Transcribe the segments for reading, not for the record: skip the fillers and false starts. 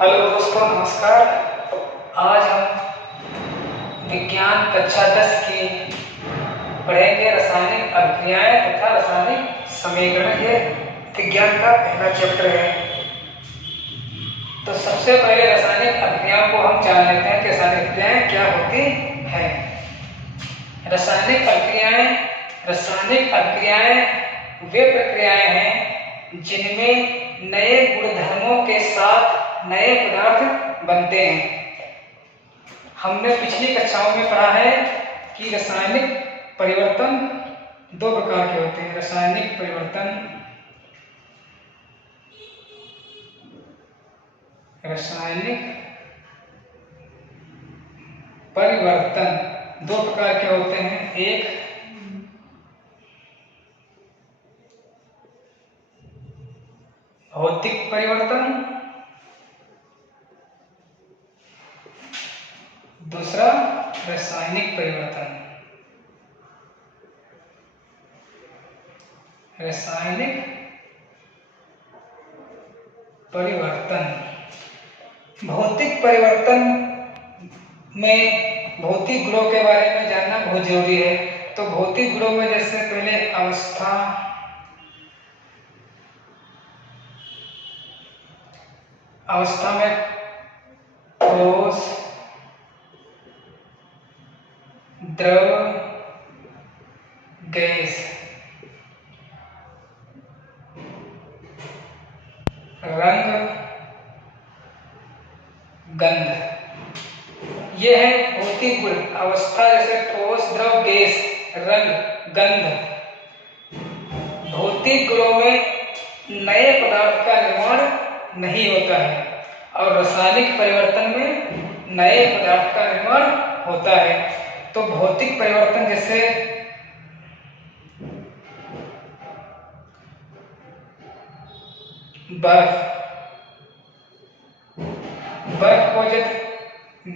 Hello दोस्तों, नमस्कार। आज हम विज्ञान कक्षा 10 की पढ़ेंगे रासायनिक अभिक्रियाएं तथा रासायनिक समीकरण। ये विज्ञान का पहला चैप्टर है। तो सबसे पहले रासायनिक अभिक्रियाओं को हम जान लेते हैं कि रासायनिक अभिक्रियाएं क्या होती हैं। रासायनिक अभिक्रियाएं वे प्रक्रियाएं हैं जिनमें नए गुणधर्मों के साथ नए पदार्थ बनते हैं। हमने पिछली कक्षाओं में पढ़ा है कि रासायनिक परिवर्तन दो प्रकार के होते हैं। रासायनिक परिवर्तन दो प्रकार के होते हैं। एक भौतिक परिवर्तन, दूसरा रासायनिक परिवर्तन। भौतिक परिवर्तन में भौतिक गुणों के बारे में जानना बहुत जरूरी है। तो भौतिक गुणों में जैसे पहले अवस्था में ठोस, द्रव, गैस, रंग, गंध, ये है भौतिक गुण। अवस्था जैसे ठोस, द्रव, गैस, रंग, गंध। भौतिक गुणों में नए पदार्थ का निर्माण नहीं होता है और रासायनिक परिवर्तन में नए पदार्थ का निर्माण होता है। तो भौतिक परिवर्तन जैसे बर्फ को जब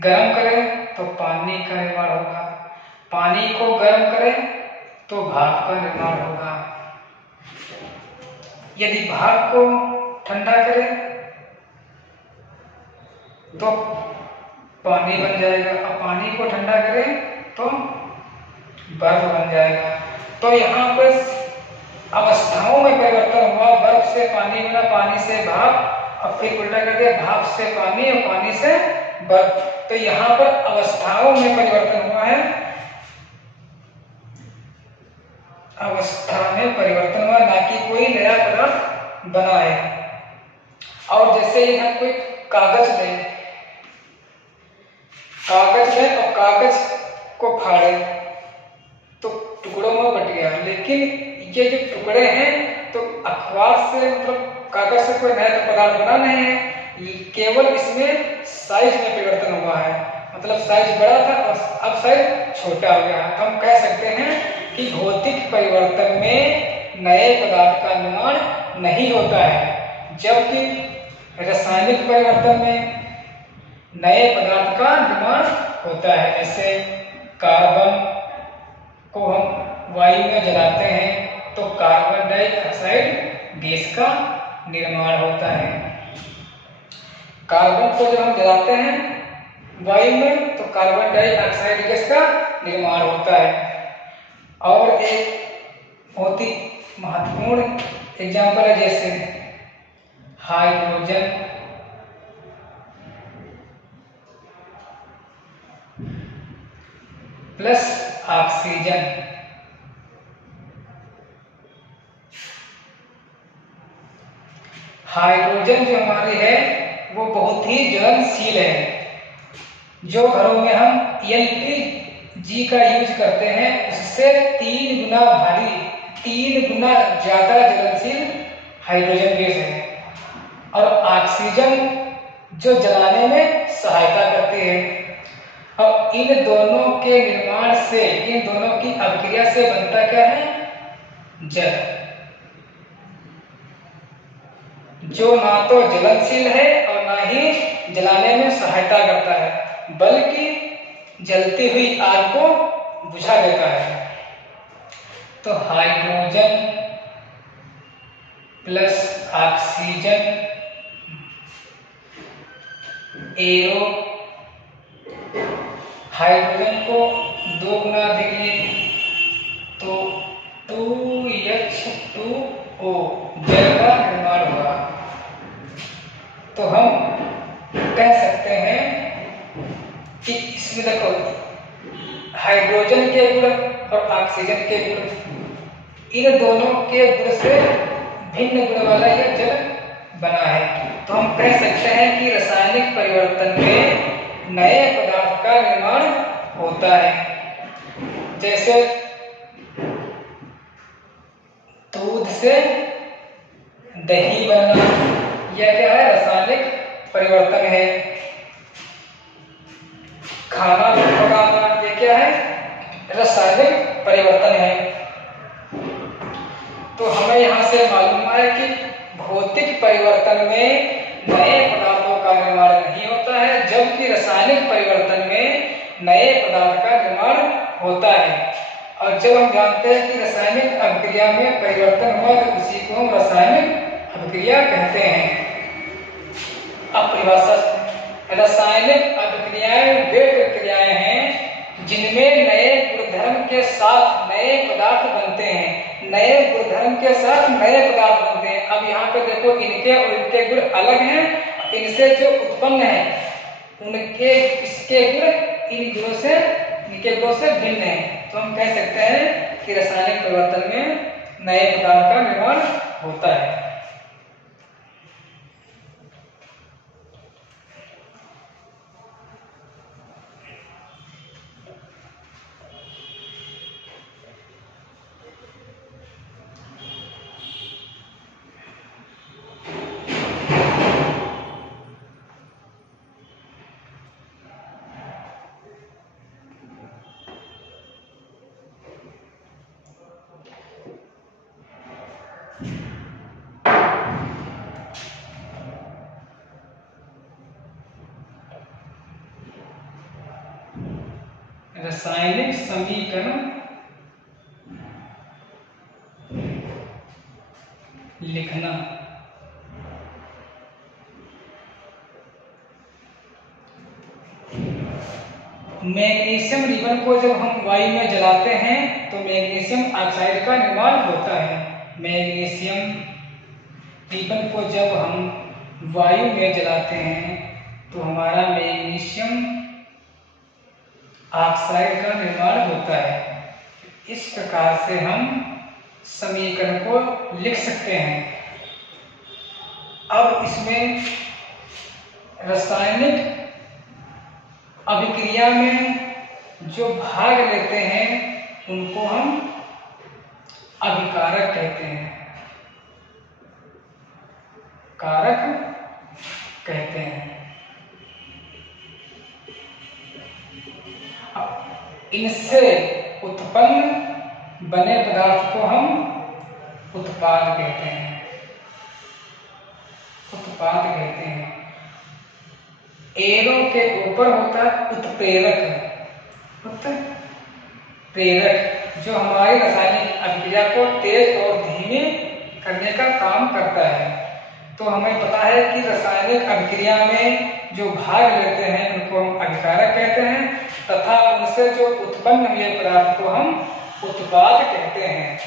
गर्म करें तो पानी का निर्माण होगा, पानी को गर्म करें तो भाप का निर्माण होगा। यदि भाप को ठंडा करें तो पानी बन जाएगा और पानी को ठंडा करें तो बर्फ बन जाएगा। तो यहाँ पर अवस्थाओं में परिवर्तन हुआ। बर्फ से पानी बना, पानी से भाप, और फिर उल्टा करके भाप से पानी और पानी से बर्फ। तो यहाँ पर अवस्थाओं में परिवर्तन हुआ है। अवस्था में परिवर्तन हुआ, ना कि कोई नया पदार्थ बना है। और जैसे यहाँ कोई कागज लें और कागज को फाड़े तो टुकड़ों में बट गया, लेकिन ये जो टुकड़े हैं तो अखबार से मतलब कागज से कोई नया पदार्थ बना नहीं है, केवल इसमें साइज में परिवर्तन हुआ है। मतलब साइज बड़ा था और अब साइज छोटा हो गया है। हम कह सकते हैं कि भौतिक परिवर्तन में नए पदार्थ का निर्माण नहीं होता है, जबकि रासायनिक परिवर्तन में नए पदार्थ का निर्माण होता है। जैसे कार्बन को हम वायु में जलाते हैं तो कार्बन डाइऑक्साइड गैस का निर्माण होता है। कार्बन को जब हम जलाते हैं वायु में तो कार्बन डाइऑक्साइड गैस का निर्माण होता है। और एक बहुत ही महत्वपूर्ण एग्जाम्पल है जैसे हाइड्रोजन प्लस ऑक्सीजन। हाइड्रोजन जो हमारी है वो बहुत ही ज्वलनशील है। जो घरों में हम एलपीजी का यूज करते हैं उससे 3 गुना भारी, 3 गुना ज्यादा ज्वलनशील हाइड्रोजन गैस है। और ऑक्सीजन जो जलाने में सहायता करती है। और इन दोनों के निर्माण से, इन दोनों की अभिक्रिया से बनता क्या है? जल, जो ना तो ज्वलनशील है और ना ही जलाने में सहायता करता है, बल्कि जलती हुई आग को बुझा देता है। तो hydrogen plus oxygen arrow hydrogen को 2 गुना अधिक लें तो 2H2O जल का निर्माण होगा। तो हम कह सकते हैं कि इसमें देखो हाइड्रोजन के गुण और ऑक्सीजन के गुण, इन दोनों के गुण से भिन्न गुण वाला यह जल बना है। तो हम कह सकते हैं कि रासायनिक परिवर्तन में नए पदार्थ का निर्माण होता है। जैसे दूध से दही बनना, यह क्या है? रासायनिक परिवर्तन है। खाना पकाना, यह क्या है? रासायनिक परिवर्तन है। तो हमें यहाँ से मालूम है कि भौतिक परिवर्तन में नए पदार्थों का निर्माण नहीं होता है, जबकि रासायनिक परिवर्तन में नए पदार्थ का निर्माण होता है। और जब हम जानते हैं कि रासायनिक अभिक्रिया में परिवर्तन हुआ तो उसी को हम रासायनिक अभिक्रिया कहते हैं। अब परिभाषा, रासायनिक अभिक्रियाएं वे प्रक्रियाएं हैं जिनमें नए गुणधर्म के साथ नए पदार्थ बनते हैं। नए गुणधर्म के साथ नए पदार्थ बनते हैं। अब यहाँ पे देखो इनके और इनके गुण अलग हैं, इनसे जो उत्पन्न है उनके इसके गुण इन गुणों से इनके गुणों से भिन्न है। तो हम कह सकते हैं कि रासायनिक परिवर्तन में नए पदार्थ का निर्माण होता है। रासायनिक समीकरण लिखना। मैग्नीशियम रिबन को जब हम वायु में जलाते हैं तो मैग्नीशियम ऑक्साइड का निर्माण होता है। मैग्नीशियम रिबन को जब हम वायु में जलाते हैं तो हमारा मैग्नीशियम ऑक्साइड का निर्माण होता है। इस प्रकार से हम समीकरण को लिख सकते हैं। अब इसमें रासायनिक अभिक्रिया में जो भाग लेते हैं उनको हम अभिकारक कहते हैं, कारक कहते हैं। इनसे उत्पन्न बने पदार्थ को हम उत्पाद कहते हैं, उत्पाद कहते हैं। एरो के ऊपर होता है उत्प्रेरक, उत्प्रेरक जो हमारी रासायनिक अभिक्रिया को तेज और धीमे करने का काम करता है। तो हमें पता है कि रासायनिक अभिक्रिया में जो भाग लेते हैं उनको हम अभिकारक कहते हैं तथा उनसे जो उत्पन्न हुए पदार्थ को हम उत्पाद कहते हैं।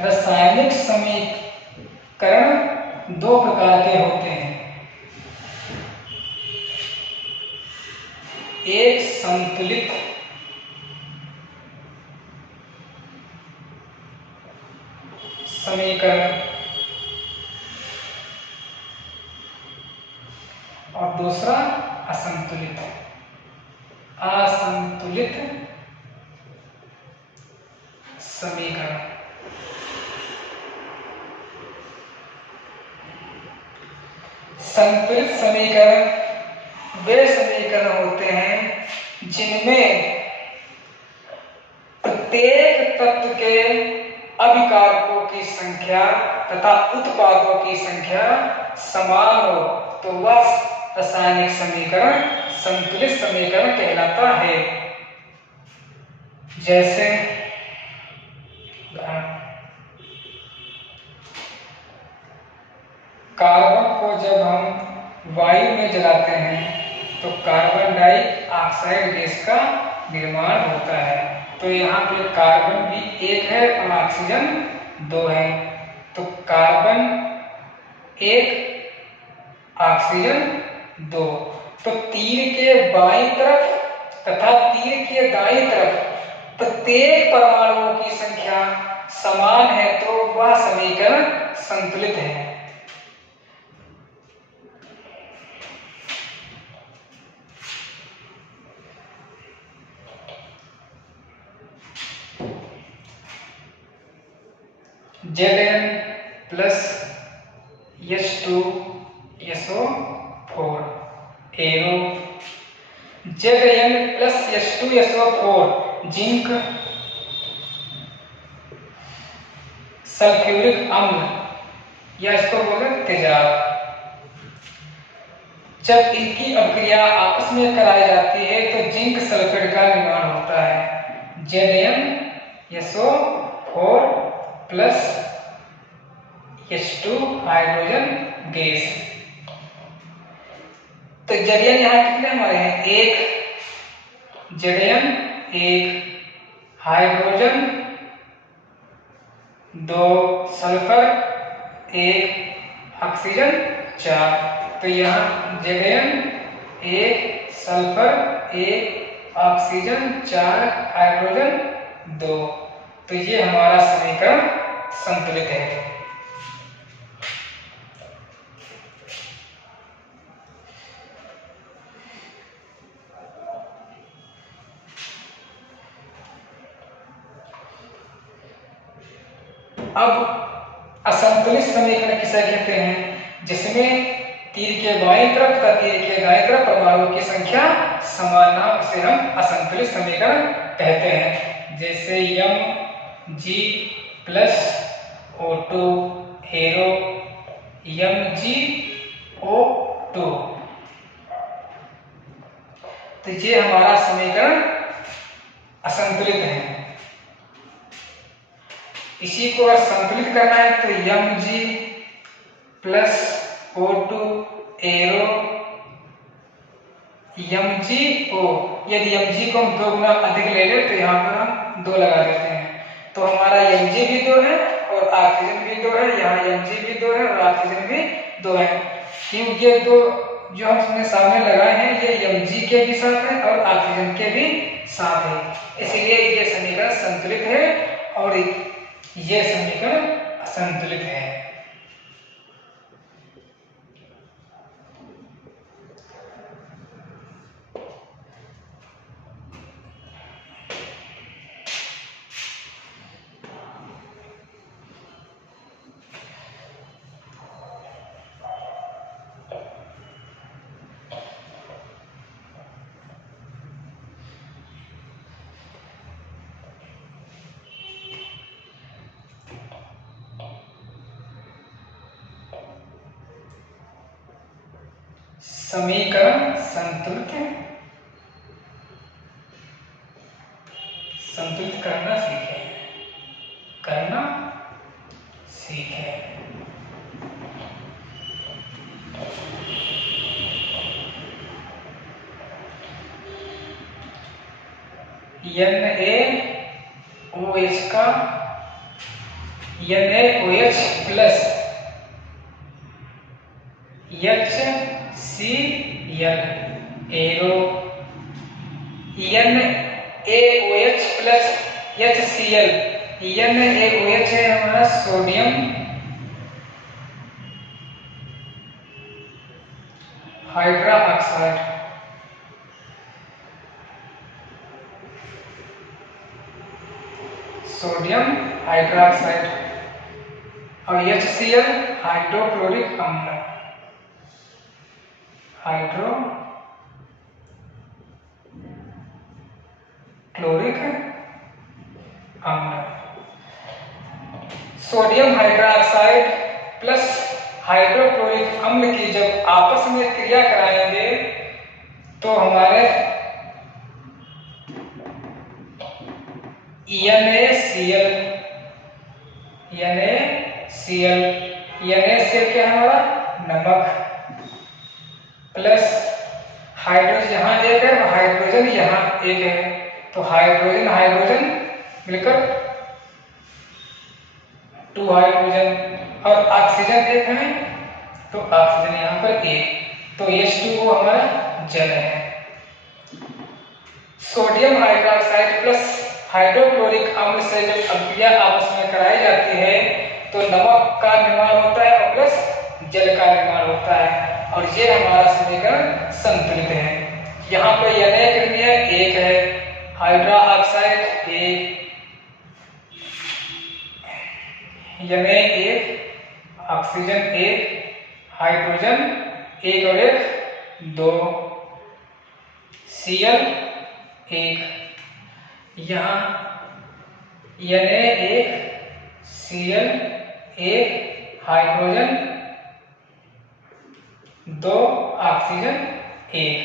रासायनिक समीकरण 2 प्रकार के होते हैं। एक संतुलित समीकरण और दूसरा असंतुलित समीकरण। संतुलित समीकरण वे समीकरण होते हैं जिनमें प्रत्येक तत्व के अभिकारकों की संख्या तथा उत्पादों की संख्या समान हो तो वह रासायनिक समीकरण संतुलित समीकरण कहलाता है। जैसे कार्बन को जब हम वायु में जलाते हैं तो कार्बन डाइऑक्साइड गैस का निर्माण होता है। तो यहाँ पे कार्बन भी एक है और ऑक्सीजन दो है, तो कार्बन एक, ऑक्सीजन दो। तो तीर के बाईं तरफ तथा तीर के दाईं तरफ प्रत्येक परमाणुओं की संख्या समान है तो वह समीकरण संतुलित है। Zn plus H2SO4 arrow, Zn plus H2SO4 zinc sulphuric अम्ल या इसको बोले तेजाब। जब इनकी अभिक्रिया आपस में कराई जाती है तो जिंक सल्फेट का निर्माण होता है। ZnSO4 plus H2 hydrogen gas. तो Zn यहाँ कितने हमारे हैं? एक, Zn एक, हाइड्रोजन दो, सल्फर एक, ऑक्सीजन चार। तो यहाँ Zn एक, सल्फर एक, ऑक्सीजन चार, हाइड्रोजन दो। तो ये हमारा समीकरण संतुलित है। अब असंतुलित समीकरण किसे कहते हैं? जिसमें तीर के बाईं तरफ तथा तीर के दाईं तरफ परमाणुओं की संख्या समान ना, उसे हम असंतुलित समीकरण कहते हैं। जैसे Mg plus O2 arrow MgO2। तो ये हमारा समीकरण असंतुलित है। इसी को अगर संतुलित करना है तो Mg plus O2 arrow MgO। यदि Mg को हम 2 गुना अधिक ले लें तो यहाँ पर हम 2 लगा देते हैं, तो हमारा Mg भी 2 है और ऑक्सीजन भी 2 है। यहाँ Mg भी 2 है और ऑक्सीजन भी 2 है। क्योंकि ये दो जो हमने सामने लगाए हैं ये Mg के भी साथ है और ऑक्सीजन के भी साथ है, इसलिए ये समीकरण संतुलित है और ये समीकरण असंतुलित है। समीकरण संतुलित करना सीखें। NaOH का NaOH plus HCl arrow NaOH plus HCl। NaOH है हमारा सोडियम हाइड्रोक्साइड, सोडियम हाइड्रोक्साइड और HCl हाइड्रोक्लोरिक अम्ल, हाइड्रोक्लोरिक अम्ल। सोडियम हाइड्रोक्साइड प्लस हाइड्रोक्लोरिक अम्ल की जब आपस में क्रिया कराएंगे तो हमारे NaCl क्या है हमारा नमक प्लस हाइड्रोजन यहाँ एक है, हाइड्रोजन यहाँ एक है, तो हाइड्रोजन हाइड्रोजन मिलकर 2 हाइड्रोजन और ऑक्सीजन एक है, तो ऑक्सीजन यहाँ पर एक, तो H2O हमारा जल है। सोडियम हाइड्रोक्साइड प्लस हाइड्रोक्लोरिक अम्ल से जब अभिक्रिया आपस में कराई जाती है तो नमक का निर्माण होता है और प्लस जल का निर्माण होता है, और ये हमारा समीकरण संतुलित है। यहाँ पे Na कितनी है, एक है, हाइड्रोक्साइड एक, Na एक, ऑक्सीजन एक, हाइड्रोजन एक और एक 2, Cl एक, यहाँ Na एक, Cl एक, हाइड्रोजन 2, ऑक्सीजन एक।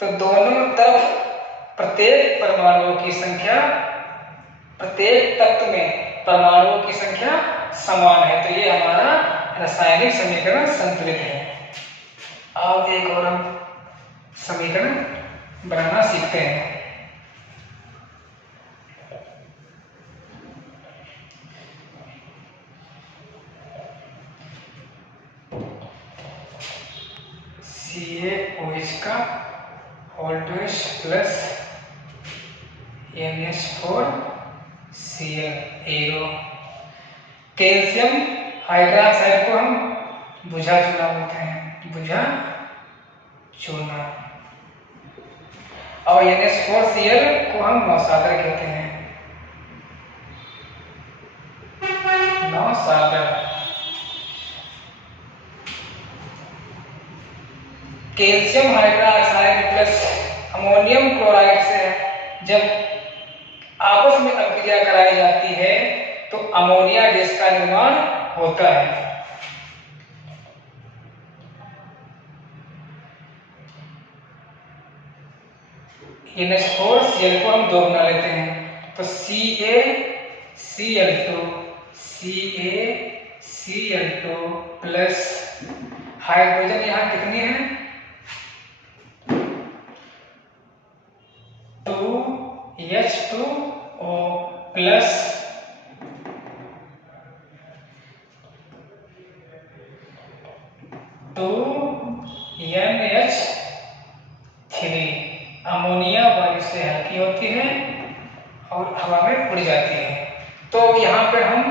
तो दोनों तरफ प्रत्येक परमाणुओं की संख्या, प्रत्येक तत्व में परमाणुओं की संख्या समान है, तो ये हमारा रासायनिक समीकरण संतुलित है। अब एक और हम समीकरण बनाना सीखते हैं। CaOH का ऑल्टोइश plus NH4Cl arrow. Calcium hydroxide को हम बुझा चूना बोलते हैं, बुझा चूना, और NH4Cl को हम नौसागर कहते हैं, नौसागर। Calcium hydroxide plus ammonium chloride से जब आपस में अभिक्रिया कराई जाती है तो अमोनिया गैस का निर्माण होता है। NH4Cl को हम 2 बना लेते हैं, तो CaCl2 प्लस हाइड्रोजन यहाँ कितनी है 2H2O प्लस NH3। अमोनिया वायु से हल्की होती है और हवा में उड़ जाती है, तो यहाँ पर हम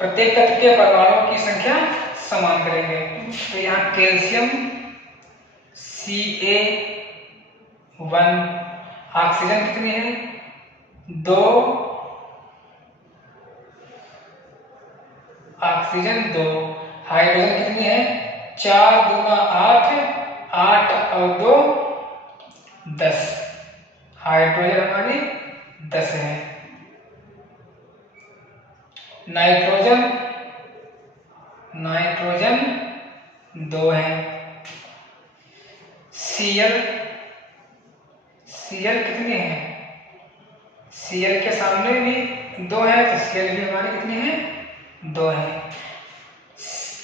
प्रत्येक तत्व के परमाणुओं की संख्या समान करेंगे। तो यहाँ कैल्शियम Ca1, ऑक्सीजन कितनी है 2, ऑक्सीजन 2, हाइड्रोजन कितनी है 4 दूना 8, 8 और 2 10, हाइड्रोजन हमारी 10 है। नाइट्रोजन 2 है। Cl कितनी है, Cl के सामने भी 2 है, तो Cl भी हमारी कितनी है 2 है।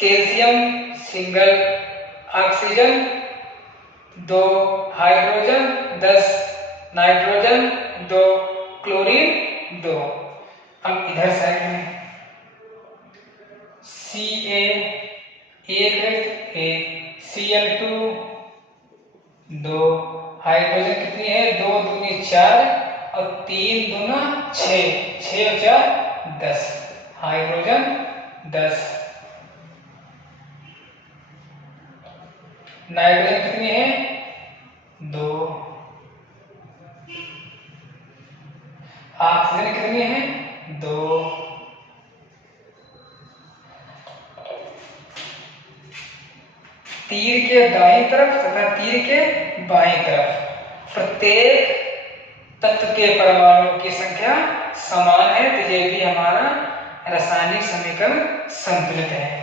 Calcium single, oxygen 2, hydrogen 10, nitrogen 2, chlorine 2। अब इधर साइड में Ca1 है 1, Cl2 2, हाइड्रोजन कितनी है 2 दूनी 4 और 3 दूना 6, 6 और 4 10, हाइड्रोजन 10। नाइट्रोजन कितनी है 2, ऑक्सीजन कितनी है 2। तीर के दाईं तरफ तथा तीर के बाईं तरफ प्रत्येक तत्व के परमाणुओं की संख्या समान है, तो ये भी हमारा रासायनिक समीकरण संतुलित है।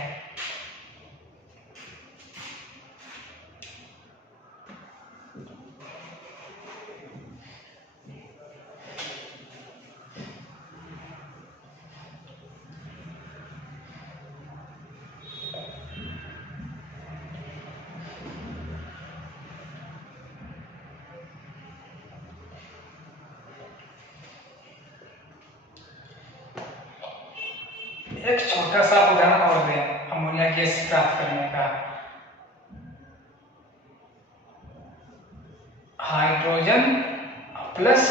एक छोटा सा उदाहरण और दें अमोनिया गैस प्राप्त करने का। Hydrogen plus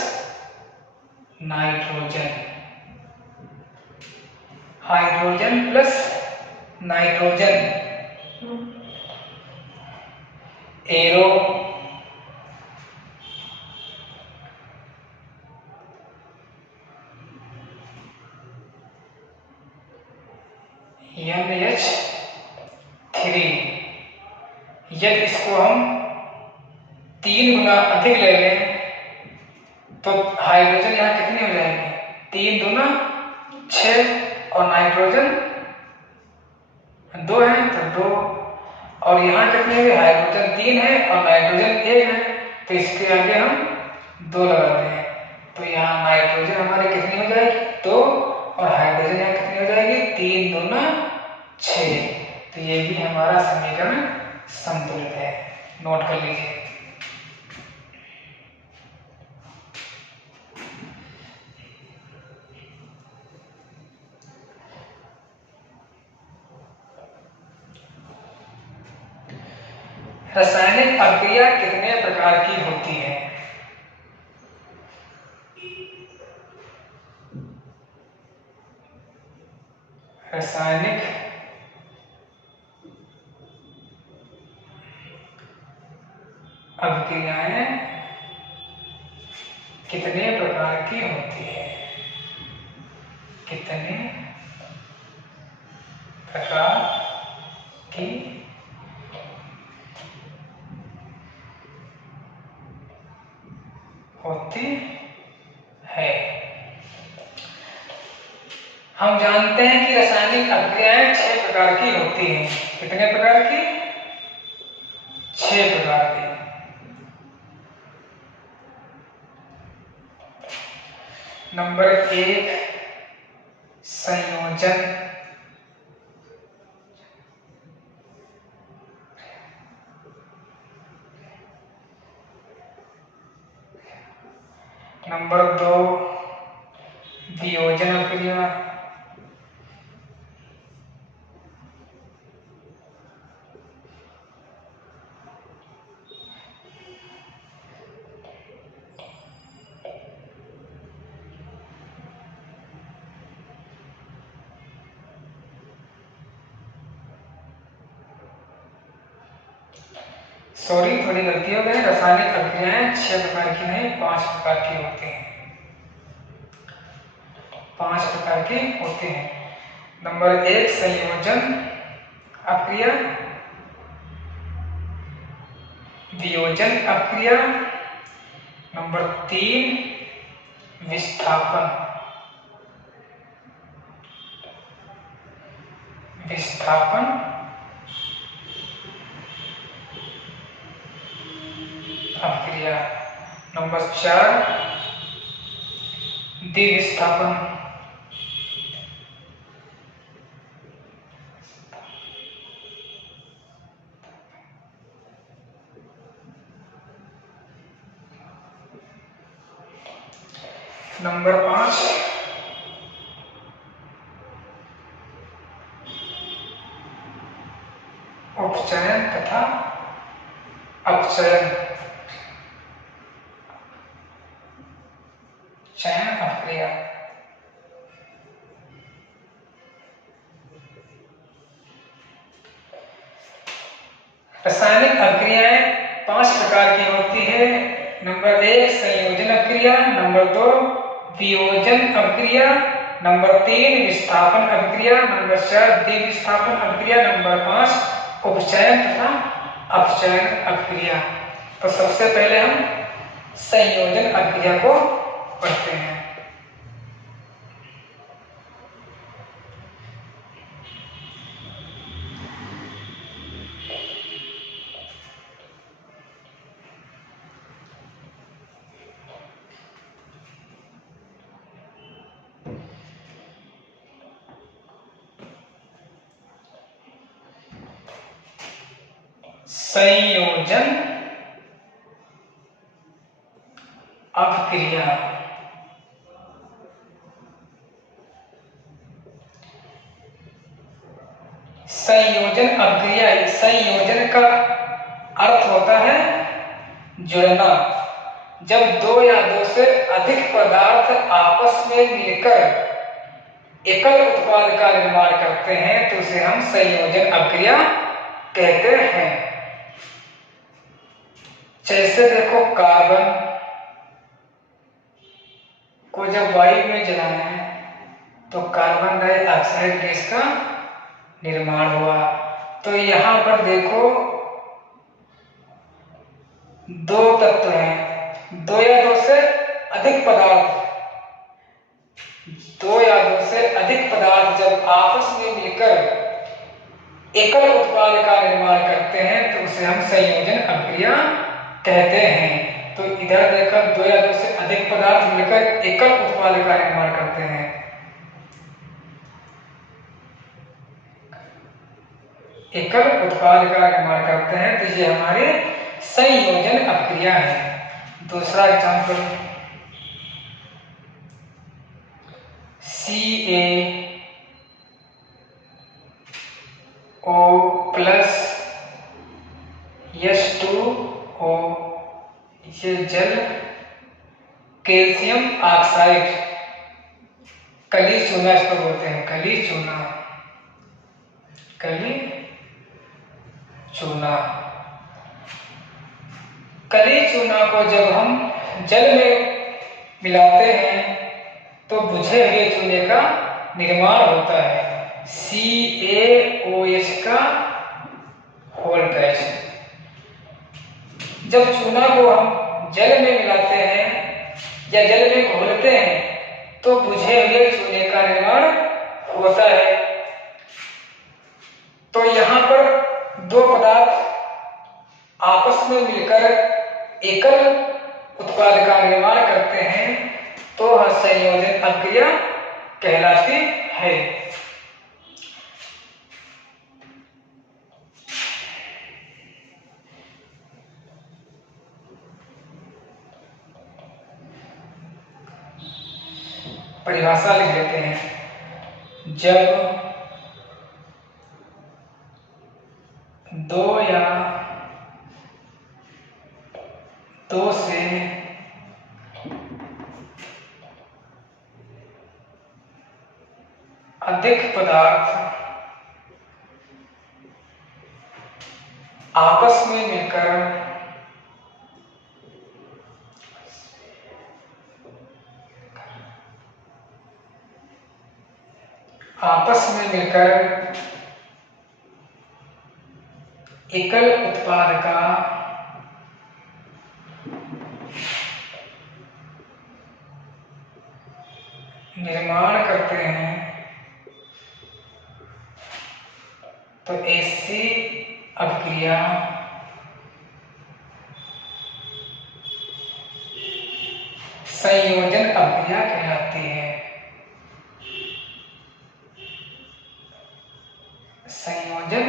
nitrogen, hydrogen plus nitrogen, arrow NH3। यदि इसको हम 3 गुना अधिक ले लें तो हाइड्रोजन यहाँ कितनी हो जाएगी, 3 दूना 6 और नाइट्रोजन 2 है तो 2, और यहाँ कितने है, हाइड्रोजन 3 है और नाइट्रोजन 1 है, तो इसके आगे हम 2 लगाते हैं, तो यहाँ नाइट्रोजन हमारी कितनी हो जाएगी 2 और हाइड्रोजन यहाँ कितनी हो जाएगी 3 दूना 6, तो ये भी हमारा समीकरण संतुलित है। नोट कर लीजिए। रासायनिक अभिक्रिया कितने प्रकार की होती है? रासायनिक अभिक्रियाएं कितने प्रकार की होती है? कितने प्रकार की होती है? हम जानते हैं कि रासायनिक अभिक्रियाएं 6 प्रकार की होती हैं। कितने प्रकार की? 6 प्रकार की। नंबर 1 संयोजन, नंबर 2 वियोजन अभिक्रिया, सॉरी थोड़ी गलती हो गई, रासायनिक अभिक्रियाएं 6 प्रकार की नहीं 5 प्रकार की होती हैं, 5 प्रकार की होती हैं। नंबर 1 संयोजन अभिक्रिया, वियोजन अभिक्रिया, नंबर 3 विस्थापन, विस्थापन अभिक्रिया, नंबर 4 द्विविस्थापन, नंबर 5 उपचयन तथा अपचयन, चयन अभिक्रिया। रासायनिक अभिक्रियाएं 5 प्रकार की होती है। नंबर 1 संयोजन अभिक्रिया, नंबर 2 वियोजन अभिक्रिया, नंबर 3 विस्थापन अभिक्रिया, नंबर 4 द्विविस्थापन अभिक्रिया, नंबर 5 उपचयन तथा अपचयन अभिक्रिया। तो सबसे पहले हम संयोजन अभिक्रिया को पढ़ते हैं। संयोजन अभिक्रिया। संयोजन अभिक्रिया, संयोजन का अर्थ होता है जुड़ना। जब दो या दो से अधिक पदार्थ आपस में मिलकर एकल उत्पाद का निर्माण करते हैं तो उसे हम संयोजन अभिक्रिया कहते हैं। जैसे देखो, कार्बन को जब वायु में जलाएं तो कार्बन डाइऑक्साइड गैस का निर्माण हुआ। तो यहां पर देखो दो तत्व हैं, दो या दो से अधिक पदार्थ, दो या दो से अधिक पदार्थ जब आपस में मिलकर एकल उत्पाद का निर्माण करते हैं तो उसे हम संयोजन अभिक्रिया कहते हैं। तो इधर देखो, दो या दो से अधिक पदार्थ मिलकर एकल उत्पाद का निर्माण करते हैं। एकल उत्पाद का निर्माण करते हैं तो ये हमारी संयोजन अभिक्रिया है। दूसरा एग्जाम्पल, CaO प्लस H2O, ये जल कैल्शियम ऑक्साइड, कली चूना इसको बोलते हैं, कली चूना, कली चूना। कली चूना को जब हम जल में मिलाते हैं तो बुझे हुए चूने का निर्माण होता है, CaOH का होल डैश। जब चूना को हम जल में मिलाते हैं या जल में घोलते हैं तो बुझे हुए चूने का निर्माण होता है। तो यहाँ पर दो पदार्थ आपस में मिलकर एकल उत्पाद का निर्माण करते हैं तो वह संयोजन अभिक्रिया कहलाती है। परिभाषा लिख देते हैं, जब दो या दो से अधिक पदार्थ आपस में मिलकर एकल उत्पाद का निर्माण करते हैं तो ऐसी अभिक्रिया संयोजन अभिक्रिया कहलाती है। संयोजन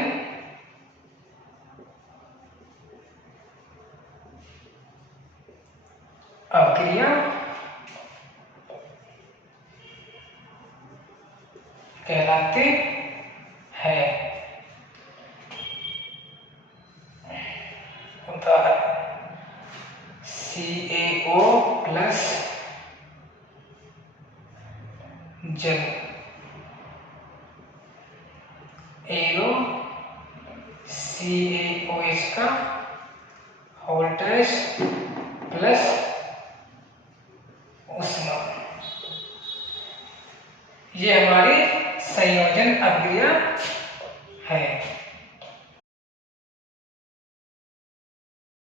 अभिक्रिया कहलाती है। उदाहरण, CaO प्लस जल, एरो CaOH का होल डैश प्लस ऊष्मा, ये हमारी संयोजन अभिक्रिया